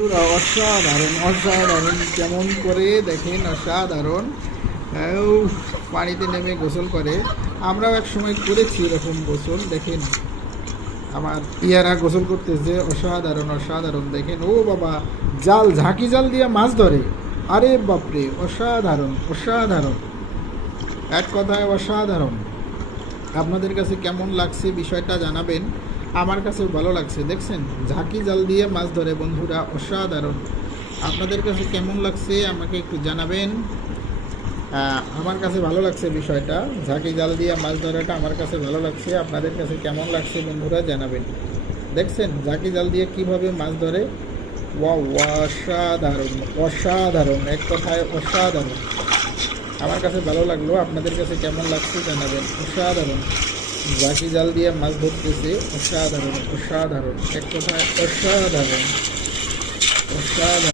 বন্ধুরা অসাধারণ অসাধারণ কেমন করে দেখেন অসাধারণ। পানিতে নেমে গোসল করে। আমরাও এক সময় করেছি এরকম গোসল। দেখেন আমার ইয়ারা গোসল করতেছে, অসাধারণ অসাধারণ। দেখেন ও বাবা, জাল ঝাঁকি জাল দিয়ে মাছ ধরে। আরে বাপরে, অসাধারণ অসাধারণ, এক কথায় অসাধারণ। আপনাদের কাছে কেমন লাগছে বিষয়টা জানাবেন। আমার কাছে ভালো লাগছে। দেখছেন ঝাঁকি জাল দিয়ে মাছ ধরে বন্ধুরা, অসাধারণ। আপনাদের কাছে কেমন লাগছে আমাকে একটু জানাবেন। আমার কাছে ভালো লাগছে বিষয়টা, ঝাঁকি জাল দিয়ে মাছ ধরাটা আমার কাছে ভালো লাগছে। আপনাদের কাছে কেমন লাগছে বন্ধুরা জানাবেন। দেখছেন ঝাঁকি জাল দিয়ে কিভাবে মাছ ধরে। অসাধারণ অসাধারণ, এক কথায় অসাধারণ। আমার কাছে ভালো লাগলো, আপনাদের কাছে কেমন লাগছে জানাবেন। অসাধারণ, ঝাঁকি জাল দিয়ে মাছ ধরতেছে, অসাধারণ অসাধারণ, এক কথায় অসাধারণ অসাধারণ।